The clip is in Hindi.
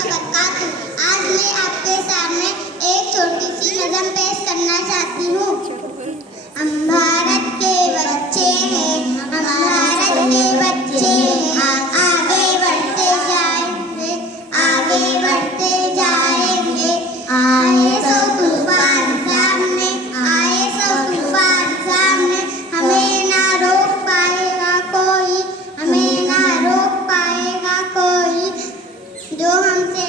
वबरकातुहू। आज मैं आपके सामने एक छोटी सी नज़म पेश करना चाहती हूँ। हम भारत के बच्चे हैं, हम भारत के बच्चे हैं, आगे बढ़ते जाएंगे, आगे बढ़ते जाएंगे। आए सो तूफान सामने, आए सो तूफान सामने, हमें ना रोक पाएगा कोई, हमें ना रोक पाएगा कोई। जो हमसे